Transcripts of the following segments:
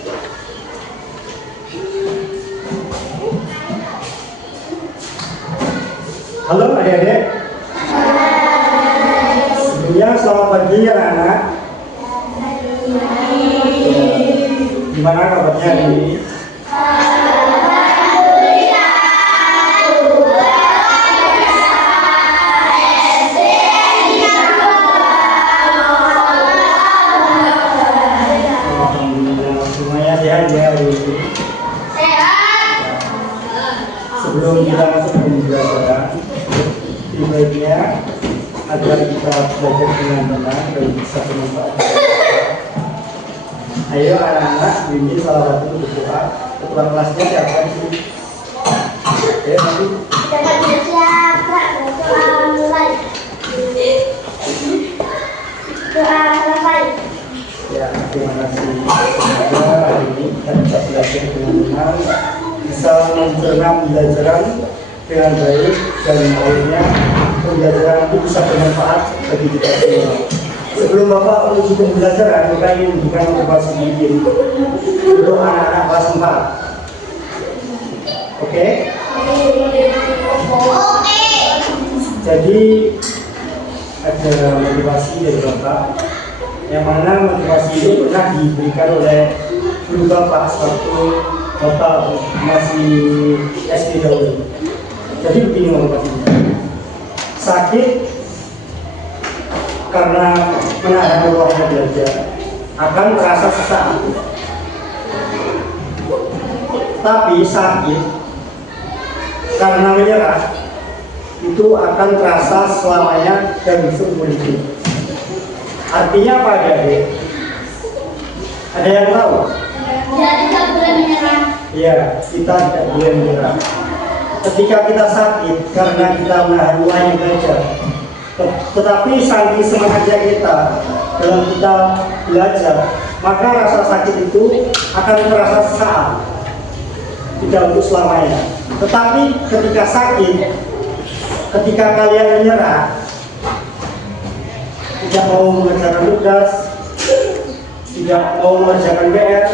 Halo adik-adik. Sebelumnya selamat pagi anak-anak. Gimana kabarnya hari ini? Semuanya sehat ya hari ini? Sebelum kita masuk ke pembelajaran, baiknya agar kita belajar dengan tenang dan bisa bermanfaat. Ayo anak-anak, ini salah satu berdoa. Ketua kelasnya siapa sih? Ya nanti. Ya, terima kasih. Semoga hari ini kita bisa belajar dengan tenang, bisa mencerna pembelajaran dengan baik, dan akhirnya pembelajaran itu bisa bermanfaat bagi kita semua. Sebelum Bapak menuju pembelajaran, kita ingin memberikan motivasi sedikit untuk anak-anak kelas 4. Oke? Jadi ada motivasi dari Bapak, yang mana motivasi itu pernah diberikan oleh guru Bapak sewaktu Bapak masih SD dahulu. Jadi begini motivasinya, sakit karena menahan ruangnya belajar akan terasa sesak, tapi sakit karena menyerah itu akan terasa selamanya dan seumur hidup. Artinya apa adik-adik? Ada yang tahu? Ya, kita boleh menyerah. Ya, kita tidak boleh menyerah. Ketika kita sakit karena kita menahan ruangnya belajar, tetapi saking semangatnya kita dalam kita belajar, maka rasa sakit itu akan terasa sesaat, tidak untuk selamanya. Tetapi ketika sakit, ketika kalian menyerah, tidak mau mengerjakan tugas, tidak mau mengerjakan PR,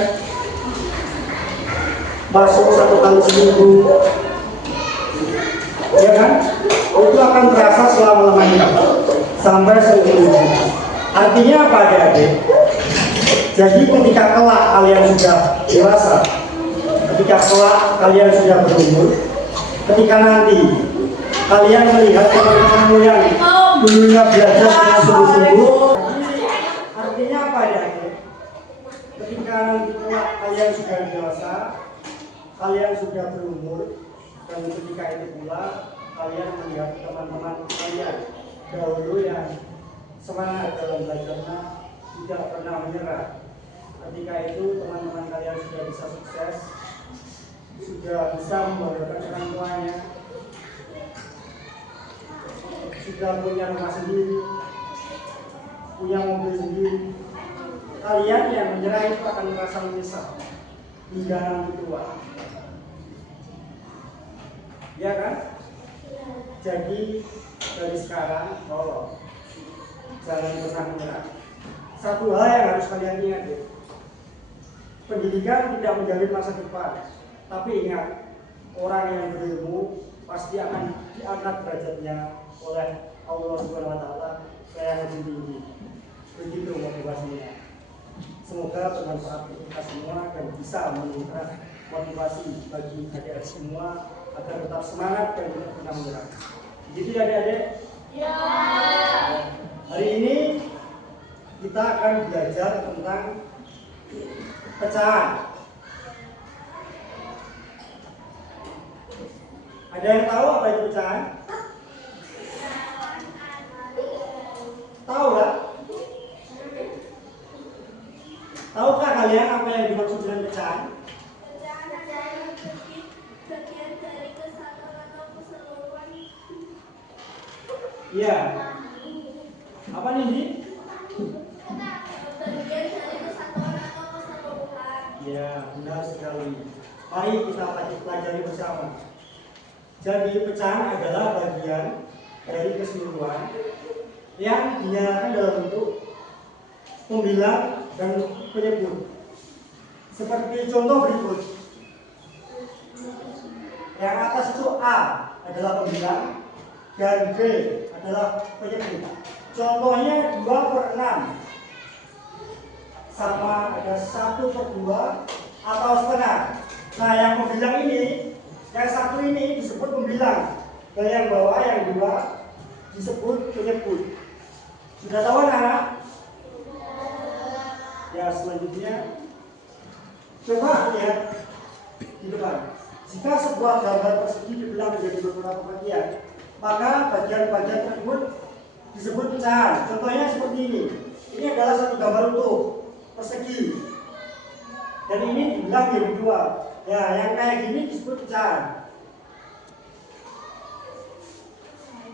masuk 1 kali seminggu, ya kan? Itu akan terasa selama-lamanya sampai seumur hidup. Artinya apa adik-adik? Jadi ketika kelak kalian sudah dewasa, ketika kelak kalian sudah berumur, ketika nanti kalian melihat teman-teman yang dulunya belajar dengan sungguh-sungguh, artinya apa adik-adik? Ketika nanti kelak kalian sudah dewasa, kalian sudah berumur, dan ketika itu pula kalian melihat teman-teman kalian dahulu yang semangat dalam belajarnya, tidak pernah menyerah. Ketika itu teman-teman kalian sudah bisa sukses, sudah bisa membanggakan orang tuanya, sudah punya rumah sendiri, punya mobil sendiri. Kalian yang menyerah itu akan merasa menyesal hingga nanti tua. Ya kan? Jadi dari sekarang tolong jangan pernah menyerah. Satu hal yang harus kalian ingat ya, pendidikan tidak menjamin masa depan, tapi ingat, orang yang berilmu pasti akan diangkat derajatnya oleh Allah Subhanahu wa Ta'ala ke yang lebih tinggi. Begitu motivasinya. Semoga bermanfaat untuk kita semua dan bisa memberikan motivasi bagi adik-adik semua agar tetap semangat dan tidak pernah menyerah. Jadi adik-adik? Ya. Hari ini kita akan belajar tentang pecahan. Ada yang tahu apa itu pecahan? Tahu lah? Tahukah kalian apa yang dimaksud dengan pecahan? Pecahan adalah bagian dari kesatuan atau keseluruhan. Iya. Apa nih, Di? Bagian dari kesatuan atau keseluruhan. Ya, benar sekali. Mari kita pelajari bersama. Jadi pecahan adalah bagian dari keseluruhan yang dinyalakan dalam bentuk pembilang dan penyebut. Seperti contoh berikut. Yang atas itu A adalah pembilang dan B adalah penyebut. Contohnya 2/6 sama ada 1/2 atau setengah. Nah, yang pembilang ini, yang satu ini disebut pembilang, dan yang bawah yang 2 disebut penyebut. Sudah tahu anak-anak? Ya, selanjutnya coba lihat di depan. Jika sebuah gambar persegi dibelah menjadi beberapa bagian, maka bagian-bagian tersebut disebut pecahan. Contohnya seperti ini. Ini adalah satu gambar utuh persegi, dan ini dibelah menjadi 2. Ya, yang kayak gini disebut pecahan.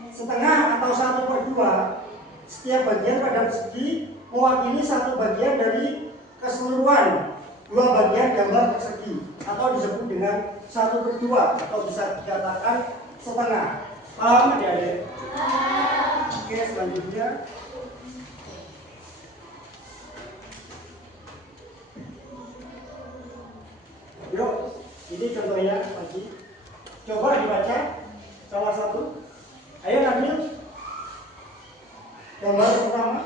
Setengah atau 1/2, setiap bagian pada persegi mewakili satu bagian dari keseluruhan 2 bagian gambar persegi, atau disebut dengan 1/2 atau bisa dikatakan setengah. Paham adik-adik? Oke, selanjutnya yuk, ini contohnya lagi. Coba dibaca salah satu. Ayo Nabil, gambar pertama.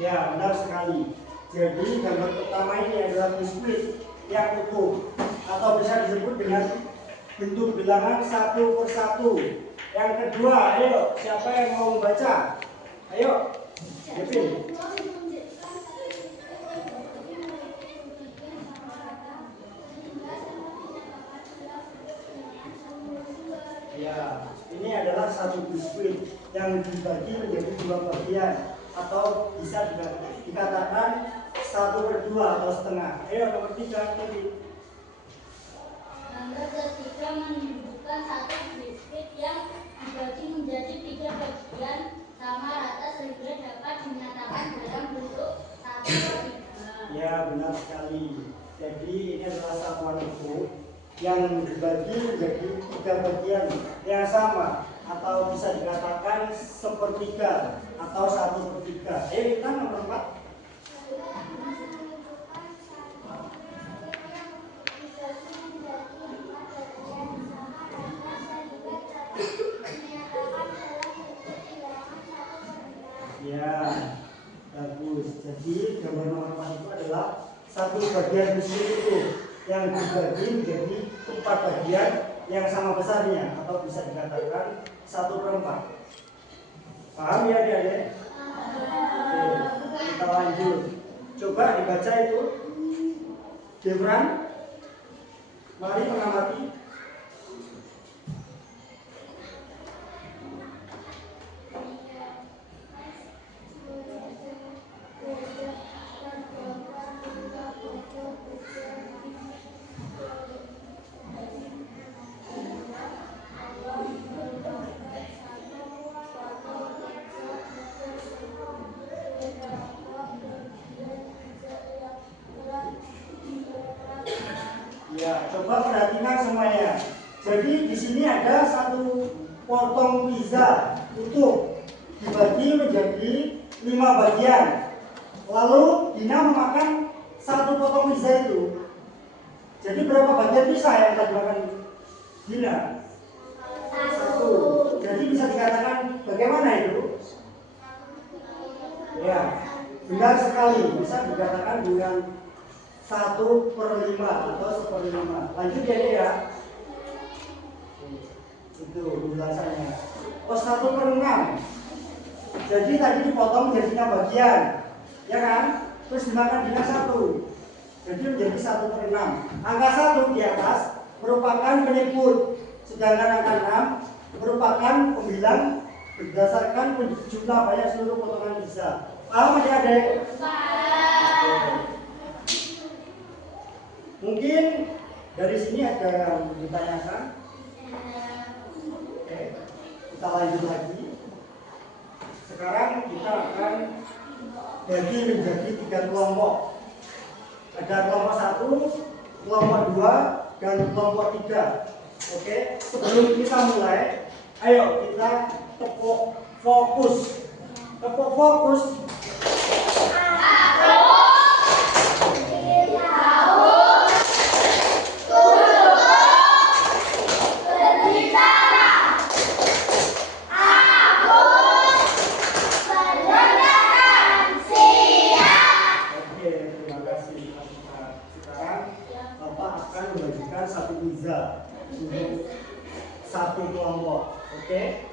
Ya, benar sekali. Jadi gambar pertama ini adalah biskuit yang utuh, atau bisa disebut dengan bentuk bilangan 1/1. Yang kedua, ayo siapa yang mau membaca? Ayo, Kevin. Ya, ini adalah satu biskuit yang dibagi menjadi 2 bagian, atau bisa dikatakan 1/2 atau setengah. Ayo, nomor 3, Kevin. Gambar ketiga menunjukkan satu biskuit yang dibagi menjadi 3 bagian sama rata sehingga dapat dinyatakan dalam bentuk 1/3. Ya, benar sekali. Jadi ini adalah satuan utuh yang dibagi menjadi 3 bagian yang sama, atau bisa dikatakan 1/3 atau 1/3. Ayo kita nomor 4. Ya, bagus. Jadi gambar nomor 4 itu adalah satu bagian biskuit itu yang dibagi menjadi 4 bagian yang sama besarnya, atau bisa dikatakan 1/4. Paham ya adik-adik? Oke, kita lanjut. Coba dibaca itu. Gibran, mari mengamati. Ya, coba perhatikan semuanya. Jadi di sini ada satu potong pizza utuh dibagi menjadi 5 bagian. Lalu Dina memakan satu potong pizza itu. Jadi berapa bagian pizza yang akan dimakan Dina? 1. Jadi bisa dikatakan bagaimana itu? Ya, benar sekali. Bisa dikatakan dengan 1/5 atau 1/5. Lanjut ya. Itu penjelasannya. Oh, 1/6. Jadi tadi dipotong menjadi 6 bagian, ya kan? Terus dimakan dengan 1. Jadi menjadi 1/6. Angka 1 di atas merupakan penyebut, sedangkan angka 6 merupakan pembilang berdasarkan jumlah banyak seluruh potongan pizza. Paham adik-adik? Mungkin dari sini ada yang ditanyakan. Oke, kita lanjut lagi. Sekarang kita akan bagi menjadi 3 kelompok. Ada kelompok 1, kelompok 2, dan kelompok 3. Oke, sebelum kita mulai, ayo kita tepuk fokus. Tepuk fokus. Oke, terima kasih Mas Ustaz. Sekarang Bapak akan membagikan satu pizza untuk satu kelompok. Oke?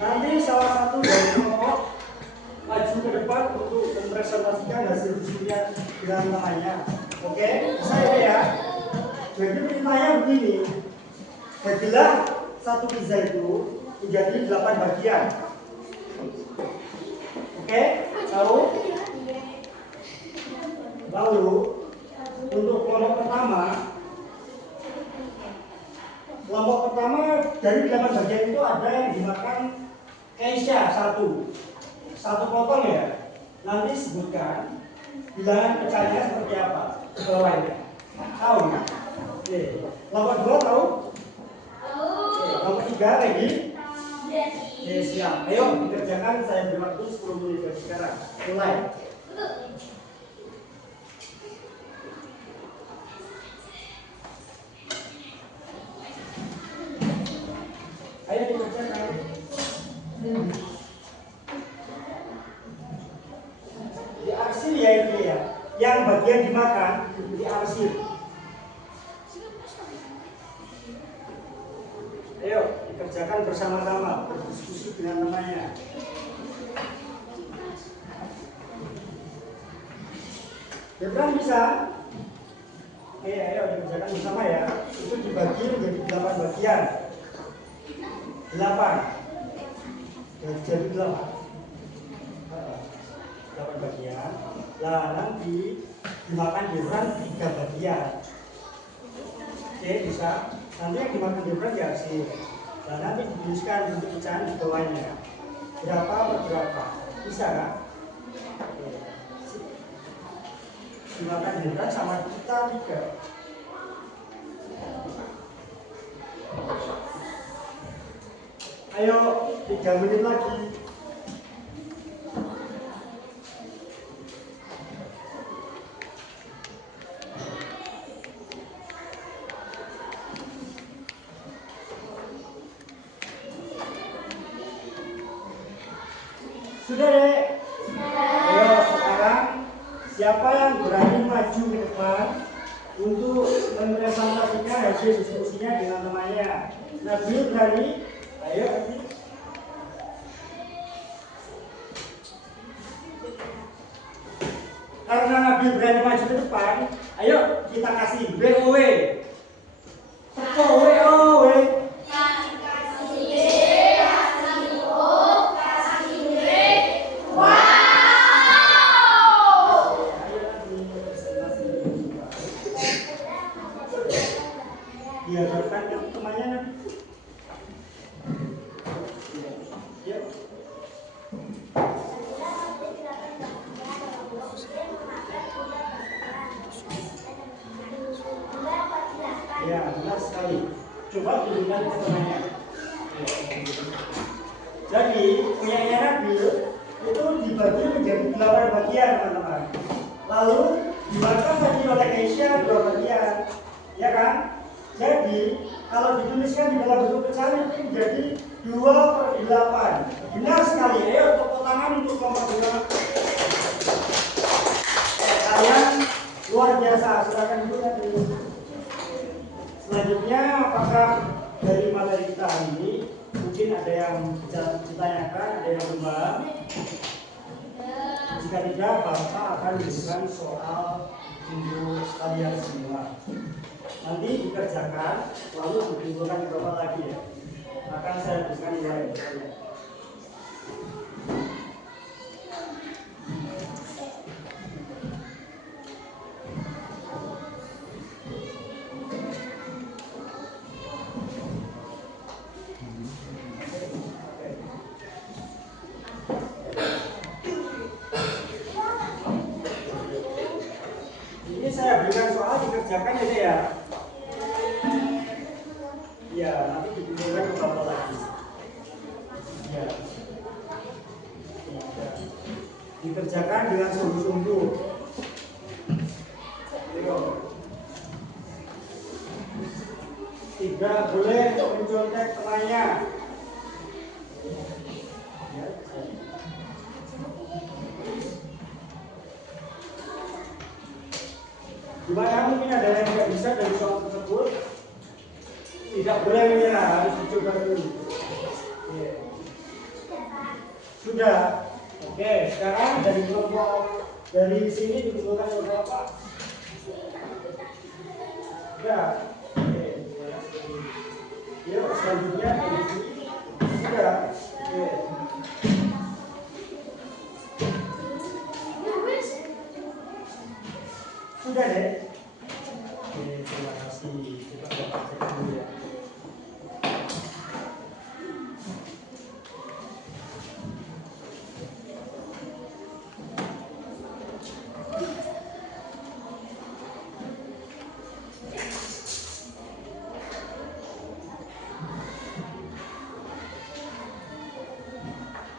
Nanti salah satu dari kelompok maju ke depan untuk mempresentasikan hasil diskusinya dengan namanya. Oke? Saya ya. Jadi perintahnya begini. Bagilah satu pizza itu menjadi 8 bagian. Oke? Tahu? Lalu untuk kelompok pertama dari 8 bagian itu ada yang dimakan Keisha satu potong ya. Nanti sebutkan bilangan pecahnya seperti apa ke bawahnya. Tahu ya? Oke. Kelompok 2 tahu? Oke. Kelompok 3 ready? Oke, siap. Ayo dikerjakan, saya beri waktu 10 menit dari sekarang. Mulai. Ayo dikerjakan. Diarsir ya itu ya. Yang bagian dimakan diarsir. Ayo dikerjakan bersama-sama, berdiskusi dengan namanya. Gibran bisa? Oke, ayo dikerjakan bersama ya. Itu dibagi menjadi 8 bagian. 8. Jadi 8. 8 bagian. Nah, nanti dimakan Gibran 3 bagian. Oke, bisa. Nanti yang dimakan Gibran diarsir. Nah, nanti dituliskan bentuk pecahan di bawahnya. Berapa per berapa? Bisa kan? Oke. Dimakan Gibran sama kita 3. Ayo 3 menit lagi. Sudah deh. Ayo sekarang siapa yang berani maju ke depan untuk mempresentasikan hasil diskusinya dengan temannya? Nabil berani? Ayo. Karena Nabil berani maju ke depan, ayo kita kasih giveaway. Giveaway. Diajarkan ke temannya. Yuk. Ya, benar sekali. Coba tunjukkan ke temannya. Jadi, punyanya Nabil itu dibagi menjadi 8 bagian, teman-teman. Lalu dimakan lagi oleh Keisha 2 bagian, ya kan? Jadi, kalau dituliskan di dalam bentuk pecahan itu menjadi 2/8. Benar sekali. Ayo tepuk tangan untuk kelompok 2. Kalian luar biasa. Silakan dulu nanti. Selanjutnya, apakah dari materi kita hari ini mungkin ada yang bisa ditanyakan, ada yang berubah? Jika tidak, Bapak akan memberikan soal untuk kalian semua. Nanti dikerjakan, lalu dikumpulkan ke Bapak lagi ya. Akan saya berikan nilai. Ini saya berikan soal dikerjakan. dikerjakan ya ya. Ya, nanti dikumpulkan ke bawah lagi. Ya. Dikerjakan dengan sungguh-sungguh. Tidak boleh mencontek temannya. Gimana mungkin ada yang tidak bisa dari soal tersebut? Tidak boleh menyerah, harus dicoba dulu. Sudah. Oke, sekarang dari kelompok dari sini dikumpulkan berapa? Sudah. Oke. Yuk, selanjutnya dari sini. Sudah. Oke. Sudah deh. Oke, terima kasih. Kita dapat cek dulu ya.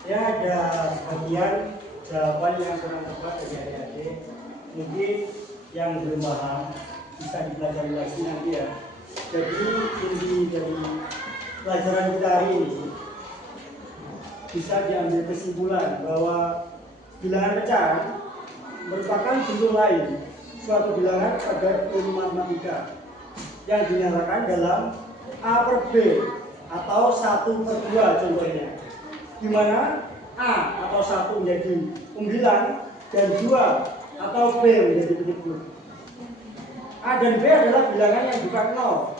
Ya, ada sebagian jawaban yang kurang tepat dari adik-adik. Mungkin yang belum paham bisa dipelajari lagi nanti ya. Jadi inti dari pelajaran kita hari ini bisa diambil kesimpulan bahwa bilangan pecahan merupakan bentuk lain suatu bilangan pada ilmu matematika yang dinyatakan dalam A per B atau 1/2 contohnya, di mana A atau 1 menjadi 9 dan 2 atau B menjadi penyebut. A dan B adalah bilangan yang bukan 0.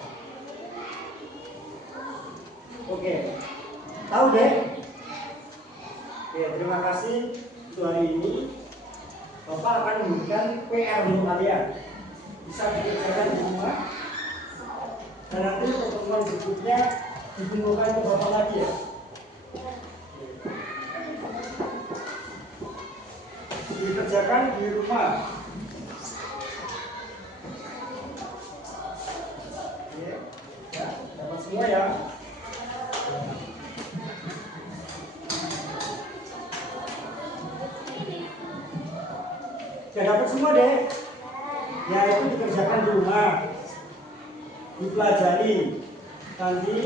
Oke, tahu deh? Oke, terima kasih untuk hari ini. Bapak akan memberikan PR untuk kalian. Bisa dikerjakan di rumah. Dan nanti pertemuan berikutnya dikumpulkan ke Bapak lagi ya. Dikerjakan di rumah. Oke, ya, dapat semua ya. Sudah dapat semua deh. Ya, itu dikerjakan di rumah, dipelajari. Nanti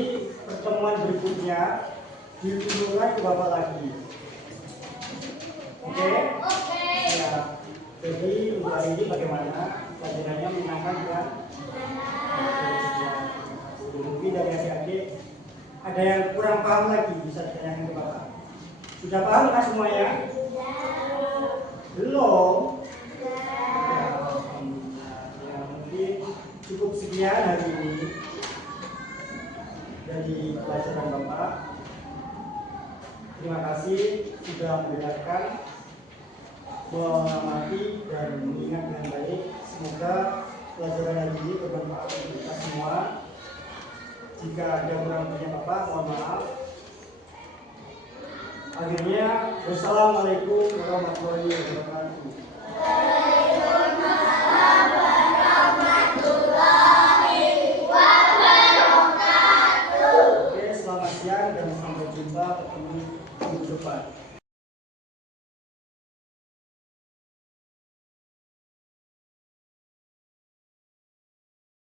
pertemuan berikutnya dikumpulkan ke Bapak lagi. Oke? Ya. Jadi untuk hari ini bagaimana? Pelajarannya menyenangkan kan? Mungkin dari adik-adik ada yang kurang paham lagi bisa ditanyakan ke Bapak. Sudah paham kan semuanya? Belum? Ya, mungkin cukup sekian hari ini dari pelajaran Bapak. Terima kasih sudah mendengarkan, mengamati dan mengingat dengan baik. Semoga pelajaran hari ini bermanfaat untuk kita semua. Jika ada kurang banyak Bapak, mohon maaf. Akhirnya, wassalamualaikum warahmatullahi wabarakatuh.